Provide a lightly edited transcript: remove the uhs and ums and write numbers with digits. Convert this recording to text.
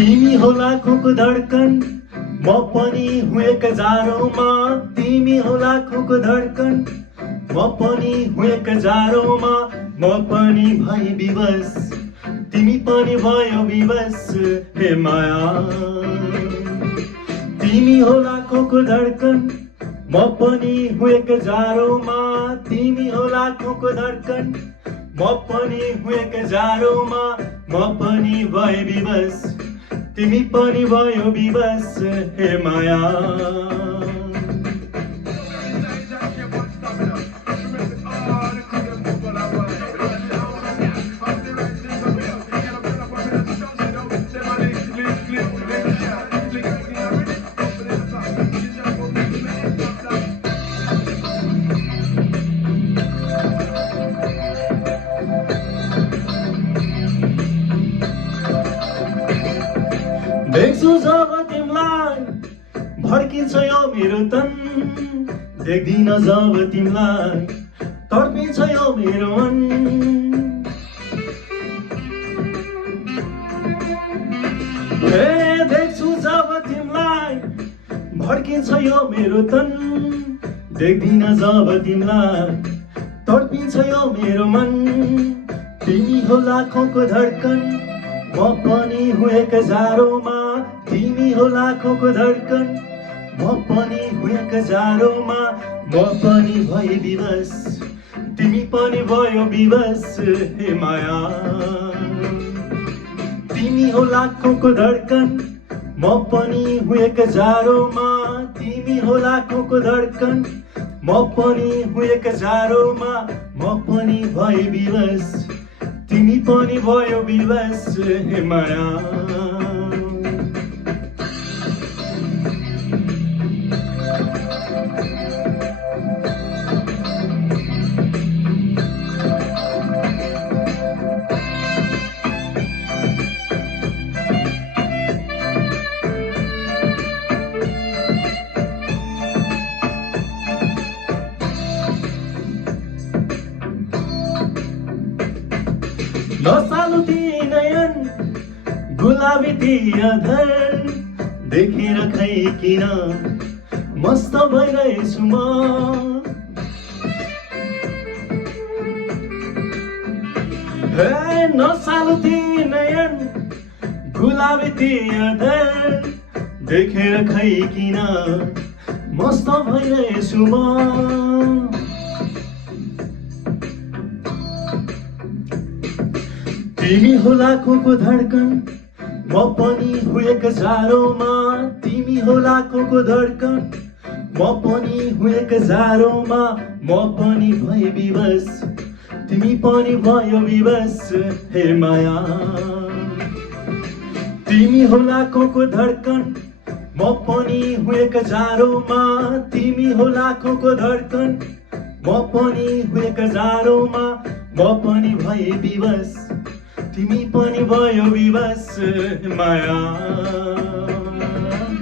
तिमी हो लाखौंको धड्कन, म पनि हुँ एक जाडोमा। तिमी हो लाखौंको धड्कन, म पनि हुँ एक जाडोमा। म पनि भएँ विवश, तिमी पनि भयो विवश, हे माया। तिमी हो लाखौंको धड्कन, म पनि हुँ एक जाडोमा। तिमी हो लाखौंको धड्कन, म पनि हुँ एक जाडोमा। म पनि भएँ विवश, तिमी पनि भयो विवश, हे माया। देख्छु जब तिमीलाई भड्किन्छ यो मेरो तन, देख्दिन जब तिमीलाई तड्पिन्छ यो मेरो मन। हे देख्छु जब तिमीलाई भड्किन्छ यो मेरो तन, देख्दिन जब तिमीलाई तड्पिन्छ यो मेरो मन। तिमी हो लाखौंको धड्कन, म पनि हुँ एक जाडोमा। तिमी हो लाखौंको धड्कन, म पनि हुँ एक जाडोमा। म पनि भएँ विवश, तिमी पनि भयो विवश, हे माया। तिमी हो लाखौंको धड्कन, म पनि हुँ एक जाडोमा। तिमी हो लाखौंको धड्कन, म पनि हुँ एक जाडोमा। म पनि भएँ विवश, तिमी पनि भयो विवश, हे माया। नसालु ती नयन, गुलाबी ती अधर, देखेर खै किन मस्त भइरहेछु म। हे नसालु ती नयन, गुलाबी ती अधर, देखेर खै किन मस्त भइरहेछु म। तिमी हो लाखौंको धड्कन, म पनि हुँ एक जाडोमा। तिमी हो लाखौंको धड्कन, म पनि हुँ एक जाडोमा। म पनि भएँ विवश, तिमी पनि भयो विवश, हे माया। तिमी हो लाखौंको धड्कन, म पनि हुँ एक जाडोमा। तिमी हो लाखौंको धड्कन, म पनि हुँ एक जाडोमा। म पनि भएँ विवश, तिमी पनि भयो विवश, माया।